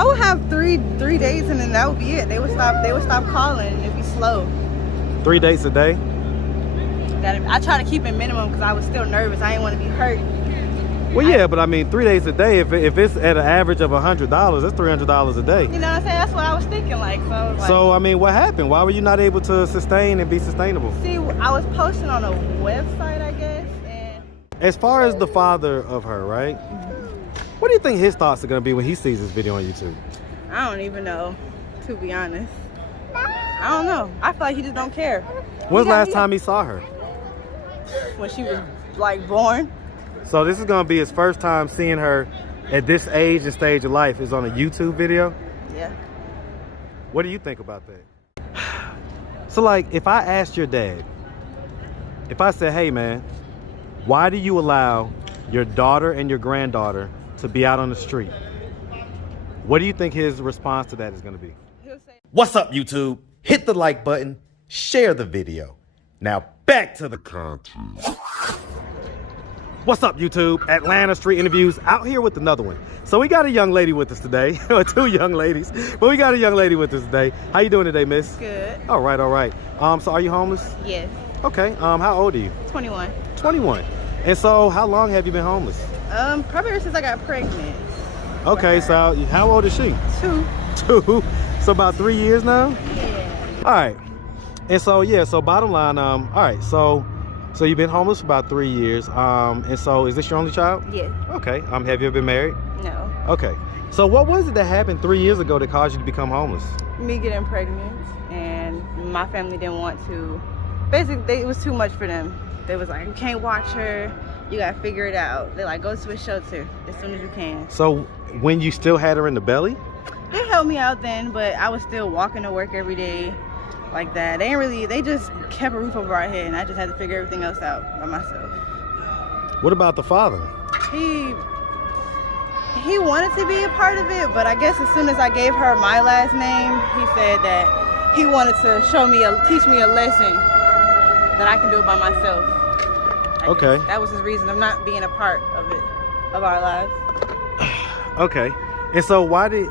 I would have three dates and then that would be it. They would stop calling and it'd be slow. 3 dates a day? I try to keep it minimum because I was still nervous. I didn't want to be hurt. Well, yeah, but I mean, 3 days a day, if it's at an average of $100, that's $300 a day. You know what I'm saying? That's what I was thinking, like. So, I mean, what happened? Why were you not able to sustain and be sustainable? See, I was posting on a website, I guess, and... As far as the father of her, right? What do you think his thoughts are going to be when he sees this video on YouTube? I don't even know, to be honest. I don't know. I feel like he just don't care. When's the last time he saw her? When she was, like, born. So this is going to be his first time seeing her at this age and stage of life is on a YouTube video? Yeah. What do you think about that? So, like, if I asked your dad, if I said, hey, man, why do you allow your daughter and your granddaughter to be out on the street? What do you think his response to that is going to be? What's up, YouTube? Hit the like button, share the video. Now back to the content. What's up, YouTube? Atlanta Street Interviews out here with another one. So we got a young lady with us today, or two young ladies, but we got a young lady with us today. How you doing today, miss? Good. All right, all right. So are you homeless? Yes. Okay. How old are you? 21. 21. And so how long have you been homeless? Probably ever since I got pregnant. Okay, so how old is she? 2. 2. So about 3 years now? Yeah. All right. And so, yeah, so bottom line, all right, so you've been homeless for about 3 years. And so is this your only child? Yes. Okay. Have you ever been married? No. Okay. So what was it that happened 3 years ago that caused you to become homeless? Me getting pregnant, and my family didn't want to. Basically, it was too much for them. They was like, you can't watch her. You got to figure it out. They like, go to a shelter as soon as you can. So when you still had her in the belly? They helped me out then, but I was still walking to work every day like that. They just kept a roof over our head, and I just had to figure everything else out by myself. What about the father? He wanted to be a part of it, but I guess as soon as I gave her my last name, he said that he wanted to teach me a lesson that I can do it by myself. Okay. That was his reason of not being a part of it, of our lives. Okay. And so why did you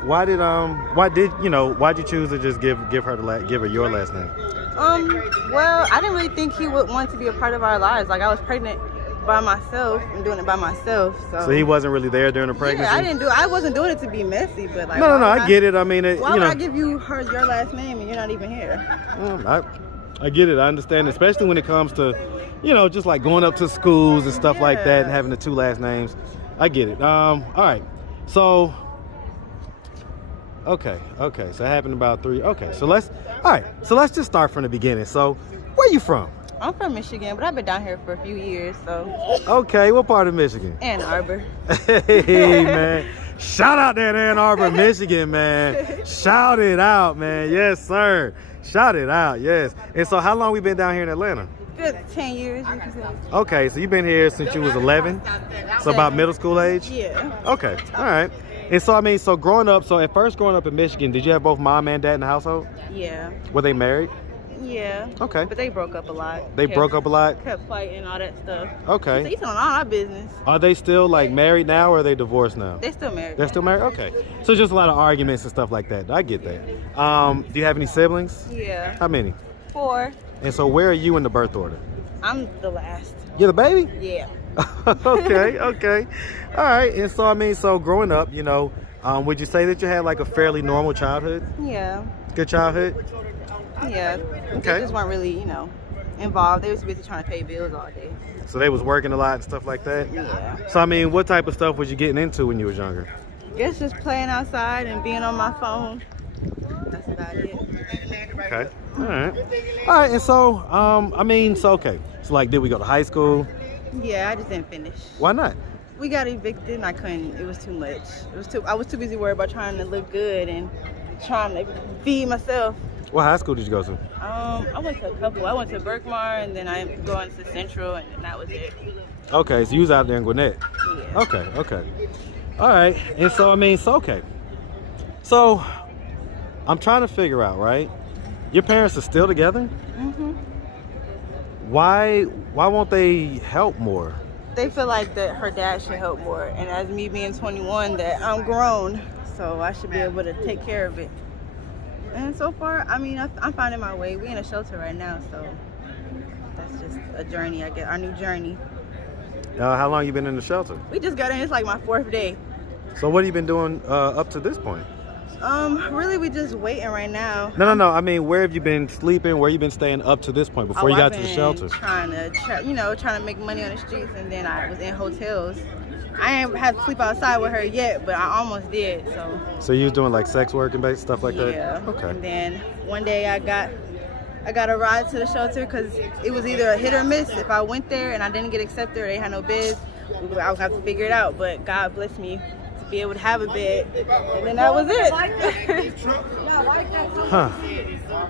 choose to just give her your last name? Well, I didn't really think he would want to be a part of our lives. Like, I was pregnant by myself and doing it by myself. So he wasn't really there during the pregnancy? Yeah, I wasn't doing it to be messy, but like... No, I get it. I mean, why would I give you your last name and you're not even here? I get it. I understand, especially when it comes to, just like going up to schools and stuff like that and having the 2 last names. I get it. All right. So... Okay, so it happened about 3. Okay, so let's just start from the beginning. So, where you from? I'm from Michigan, but I've been down here for a few years, so. Okay, what part of Michigan? Ann Arbor. Hey, man. Shout out there to Ann Arbor, Michigan, man. Shout it out, man. Yes, sir. Shout it out, yes. And so how long we been down here in Atlanta? Good 10 years, you can say. Okay, so you've been here since you was 11? So about middle school age? Yeah. Okay, all right. And so, at first growing up in Michigan, did you have both mom and dad in the household? Yeah. Were they married? Yeah. Okay. But they broke up a lot. Broke up a lot? Kept fighting, all that stuff. Okay. So he's telling all our business. Are they still like married now, or are they divorced now? They're still married. They're still married? Okay. So just a lot of arguments and stuff like that. I get that. Do you have any siblings? Yeah. How many? 4. And so where are you in the birth order? I'm the last. You're the baby? Yeah. Okay. All right. And so growing up, would you say that you had like a fairly normal childhood? Yeah. Good childhood? Yeah. Okay. They just weren't really, involved. They was busy trying to pay bills all day. So they was working a lot and stuff like that? Yeah. So what type of stuff was you getting into when you was younger? Guess just playing outside and being on my phone. That's about it. Okay. All right. And so, okay. So like, did we go to high school? Yeah, I just didn't finish. Why not? We got evicted and I couldn't. It was too much. I was too busy worried about trying to look good and trying to feed myself. What high school did you go to? I went to a couple. I went to Berkmar, and then I going to Central, and that was it. Okay, so you was out there in Gwinnett. Yeah. Okay. All right. And so okay. So I'm trying to figure out, right? Your parents are still together? Mhm. Why won't they help more? They feel like that her dad should help more, and as me being 21, that I'm grown, so I should be able to take care of it. And so far, I mean, I'm finding my way. We're in a shelter right now, so that's just a journey, I guess, our new journey. How long you been in the shelter? We just got in, it's like my 4th day. So what have you been doing up to this point? Really, we just waiting right now. No. I mean, where have you been sleeping? Where you been staying up to this point before you got to the shelter? Trying to make money on the streets, and then I was in hotels. I ain't had to sleep outside with her yet, but I almost did. So you was doing like sex work and stuff like that? Yeah. Okay. And then one day I got a ride to the shelter because it was either a hit or miss. If I went there and I didn't get accepted or they had no beds, I would have to figure it out. But God blessed me to be able to have a bed, and then that was it. Huh.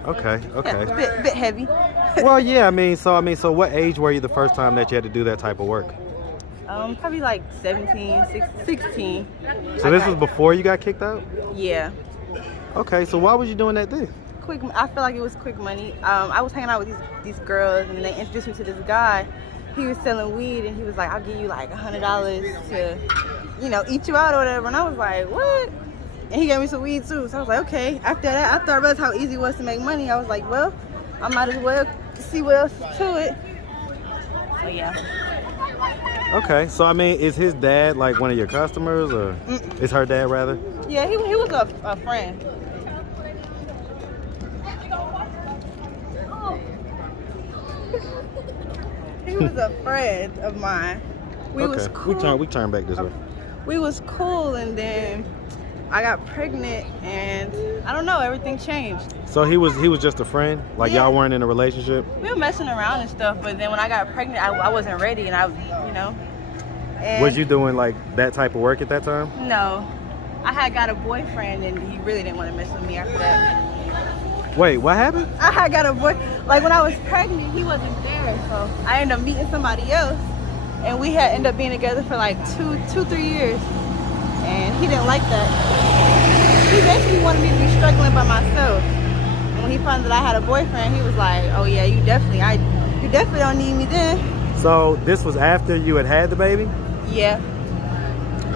Okay. Yeah, bit heavy. Well, yeah. I mean, so what age were you the first time that you had to do that type of work? Probably like 17, 16. So this was before you got kicked out? Yeah. Okay, so why was you doing that then? I feel like it was quick money. I was hanging out with these girls, and they introduced me to this guy. He was selling weed, and he was like, I'll give you like $100 to, eat you out or whatever. And I was like, what? And he gave me some weed too. So I was like, okay. After that, after I realized how easy it was to make money, I was like, well, I might as well see what else is to it. So yeah. Okay, so I mean, is his dad like one of your customers, or is her dad rather? Yeah, he was a friend. He was a friend of mine. We was cool. We turn back this way. We was cool, and then I got pregnant, and I don't know, everything changed. So he was just a friend? Like y'all weren't in a relationship? We were messing around and stuff, but then when I got pregnant, I wasn't ready, and I was, And was you doing like that type of work at that time? No. I had got a boyfriend, and he really didn't want to mess with me after that. Wait, what happened? I had got a boy, like when I was pregnant, he wasn't there, so I ended up meeting somebody else, and we had ended up being together for like 2-3 years, and he didn't like that. He basically wanted me to be struggling by myself, and when he found that I had a boyfriend, he was like, oh yeah, you definitely don't need me then. So this was after you had the baby? Yeah.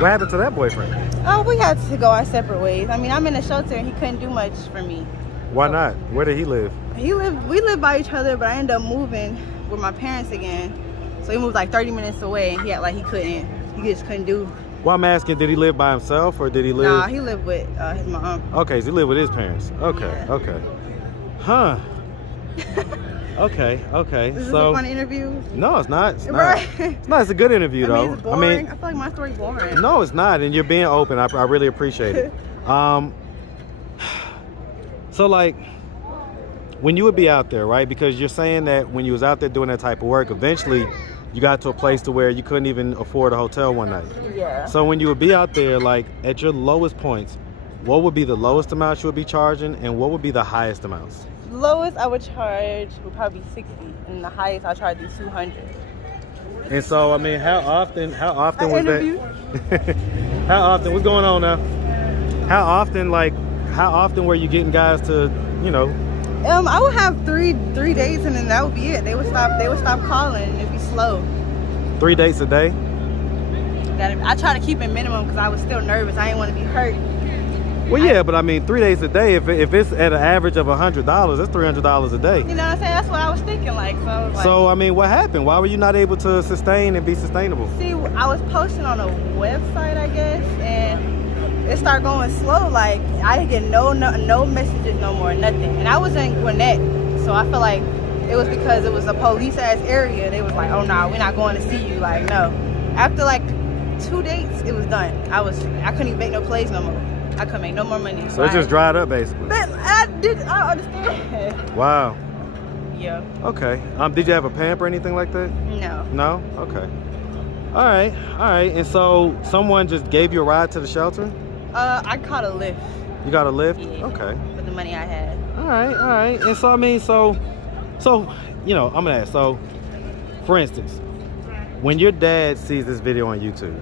What happened to that boyfriend? Oh, we had to go our separate ways. I mean, I'm in a shelter, and he couldn't do much for me. Why not? Where did he live? We lived by each other, but I ended up moving with my parents again. So he moved like 30 minutes away, and he just couldn't do. Well, I'm asking, did he live by himself, or did he live? Nah, he lived with his mom. Okay, so he lived with his parents. Okay, yeah. Okay. Huh. Okay. Is this a fun interview? No, it's not. It's not. Right. It's a good interview, though. It's boring. I feel like my story's boring. No, it's not, and you're being open. I really appreciate it. So like, when you would be out there, right? Because you're saying that when you was out there doing that type of work, eventually you got to a place to where you couldn't even afford a hotel one night. Yeah. So when you would be out there, like at your lowest points, what would be the lowest amount you would be charging, and what would be the highest amounts? The lowest I would charge would probably be 60, and the highest I charge is 200. And so, I mean, how often was interview. that? How often? What's going on now? How often were you getting guys to, I would have three dates, and then that would be it. They would stop calling, and it'd be slow. 3 dates a day? I try to keep it minimum because I was still nervous. I didn't want to be hurt. Well, yeah, but I mean, 3 days a day, if it's at an average of $100, that's $300 a day. You know what I'm saying? That's what I was thinking, like. So, I mean, what happened? Why were you not able to sustain and be sustainable? See, I was posting on a website, I guess, and it started going slow. Like, I didn't get no messages no more, nothing. And I was in Gwinnett, so I feel like it was because it was a police-ass area. They was like, oh, no, we're not going to see you. Like, no. After, like, 2 dates, it was done. I couldn't even make no plays no more. I couldn't make no more money. So it just dried up, basically. But I understand. Wow. Yeah. Okay. Did you have a pimp or anything like that? No. No? Okay. All right. And so someone just gave you a ride to the shelter? I caught a Lyft. You got a Lyft? Yeah. Okay. With the money I had. All right. And so, I mean, so, I'm going to ask. So, for instance, when your dad sees this video on YouTube,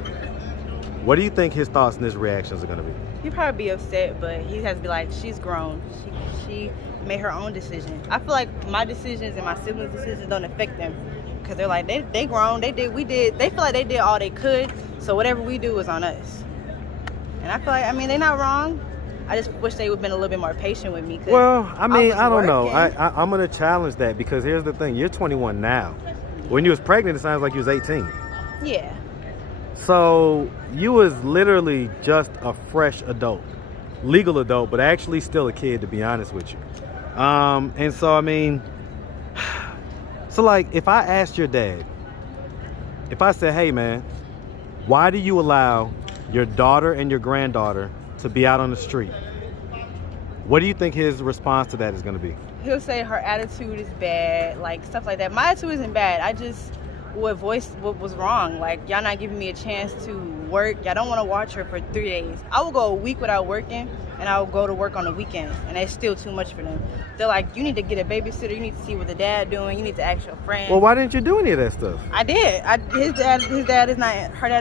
what do you think his thoughts and his reactions are going to be? He'd probably be upset, but he has to be like, she's grown. She made her own decision. I feel like my decisions and my siblings' decisions don't affect them because they're like, they grown. They feel like they did all they could. So whatever we do is on us. And I feel like, I mean, they're not wrong. I just wish they would have been a little bit more patient with me. Well, I mean, I don't know. working. I'm going to challenge that because here's the thing. You're 21 now. When you was pregnant, it sounds like you was 18. Yeah. So you was literally just a fresh adult, legal adult, but actually still a kid, to be honest with you. And so, I mean, so like if I asked your dad, if I said, hey man, why do you allow your daughter and your granddaughter to be out on the street? What do you think his response to that is going to be? He'll say her attitude is bad, like stuff like that. My attitude isn't bad. I just would voice what was wrong. Like, y'all not giving me a chance to work. Y'all don't want to watch her for 3 days. I will go a week without working, and I will go to work on the weekends, and that's still too much for them. They're like, you need to get a babysitter. You need to see what the dad doing. You need to ask your friends. Well, why didn't you do any of that stuff? I did. Her dad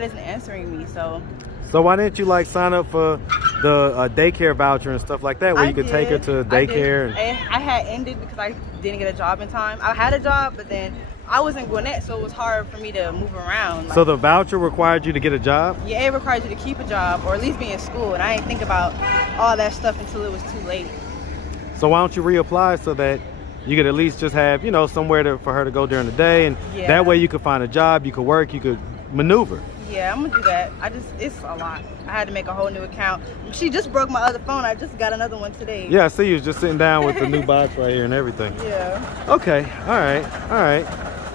isn't answering me, so. So why didn't you like sign up for the daycare voucher and stuff like that, where you could take her to daycare? I had ended because I didn't get a job in time. I had a job, but then I was in Gwinnett, so it was hard for me to move around. Like, so the voucher required you to get a job? Yeah, it required you to keep a job or at least be in school, and I didn't think about all that stuff until it was too late. So why don't you reapply so that you could at least just have, you know, somewhere for her to go during the day, and that way you could find a job, you could work, you could maneuver. Yeah, I'm gonna do that. It's a lot. I had to make a whole new account. She just broke my other phone. I just got another one today. Yeah, I see you just sitting down with the new box right here and everything. Yeah. Okay, all right.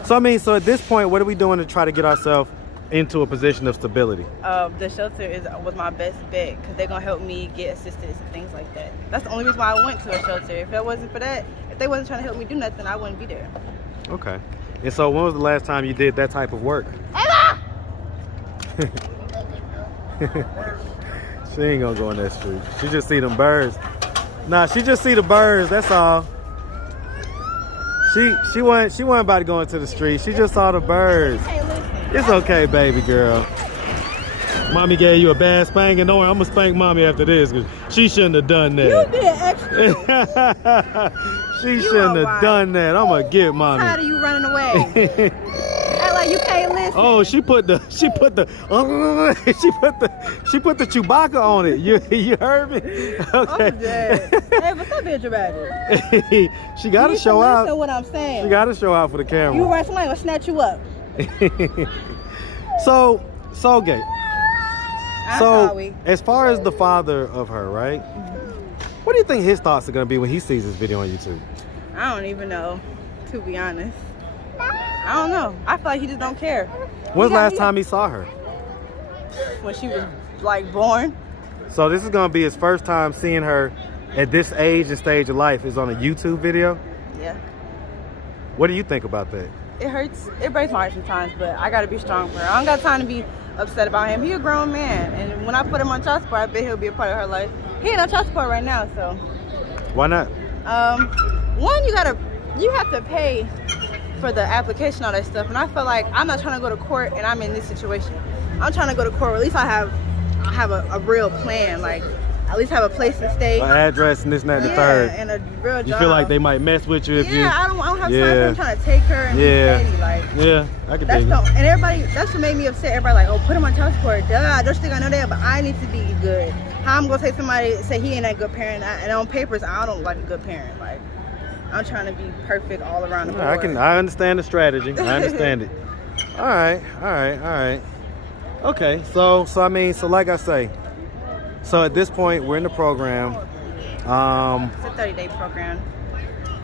So I mean, so at this point, what are we doing to try to get ourselves into a position of stability? The shelter was my best bet because they're gonna help me get assistance and things like that. That's the only reason why I went to a shelter. If it wasn't for that, if they wasn't trying to help me do nothing, I wouldn't be there. Okay. And so when was the last time you did that type of work? Ava! She ain't gonna go in that street. She just see them birds. Nah, she just see the birds, that's all. She wasn't about to go into the street. She just saw the birds. Hey, listen. It's okay, baby girl. Mommy gave you a bad spanking. Don't worry, I'm gonna spank mommy after this because she shouldn't have done that. You did extra. She shouldn't have done that. I'm gonna get mommy. I'm tired of you running away. Act like you can't listen. Oh, she put the Chewbacca on it. You heard me? Okay. I'm dead. Hey, but stop being dramatic. She gotta you show out. Listen what I'm saying. She gotta show out for the camera. You right, somebody gonna snatch you up. So gay. I'm So sorry. as far as the father of her, right? What do you think his thoughts are gonna be when he sees this video on YouTube? I don't even know, to be honest. I don't know. I feel like he just don't care. When's the last time he saw her? When she was like born. So this is gonna be his first time seeing her at this age and stage of life is on a YouTube video? Yeah. What do you think about that? It hurts. It breaks my heart sometimes, but I gotta be strong for her. I don't got time to be upset about him. He a grown man, and when I put him on child support, I bet he'll be a part of her life. He ain't on child support right now, so. Why not? One, you have to pay for the application, all that stuff, and I feel like I'm not trying to go to court, and I'm in this situation. I'm trying to go to court. At least I have a real plan, like at least have a place to stay, An address and this and that and the third. and a real job. You feel like they might mess with you if you. I don't have time for them trying to take her and be ready, like. Yeah, I could That's dig the, it. and everybody, that's what made me upset. Everybody like, oh, put him on child support. Duh, don't you think I know that? But I need to be good. How I'm gonna take somebody say he ain't a good parent, and on papers I don't look like a good parent. Like, I'm trying to be perfect all around the board. I understand the strategy. I understand it. All right. Okay, so I mean, so like I say, so at this point we're in the program. It's a 30-day program.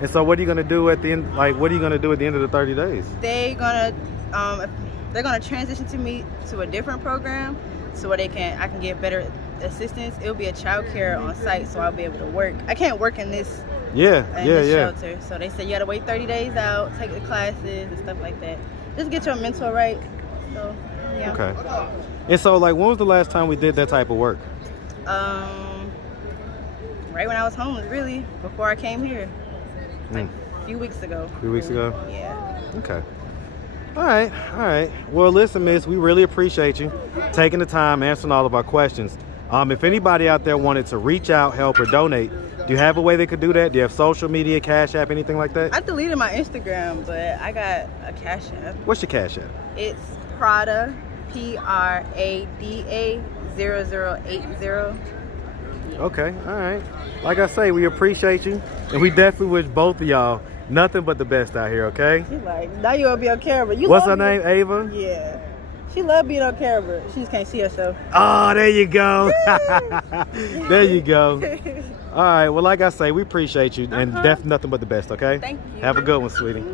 And so what are you gonna do at the end? Like, what are you gonna do at the end of the 30 days? They're gonna transition me to a different program, so where I can get better assistance. It'll be a child care on site, so I'll be able to work. I can't work in this. Shelter. So they said you gotta wait 30 days out, take the classes and stuff like that. Just get your mental right. So yeah. Okay. And so, like, when was the last time we did that type of work? Right when I was homeless, really, before I came here. Like a few weeks ago. A few weeks ago? Yeah. Okay. All right. Well, listen, miss, we really appreciate you taking the time, answering all of our questions. If anybody out there wanted to reach out, help, or donate, do you have a way they could do that? Do you have social media, Cash App, anything like that? I deleted my Instagram, but I got a Cash App. What's your Cash App? It's Prada, Prada 0080. Okay, all right. Like I say, we appreciate you, and we definitely wish both of y'all nothing but the best out here, okay? She's like, now you want to be on camera. What's her name, Ava? Yeah. She love being on camera. She just can't see herself. Oh, there you go. There you go. All right, well, like I say, we appreciate you, and definitely nothing but the best, okay? Thank you. Have a good one, sweetie.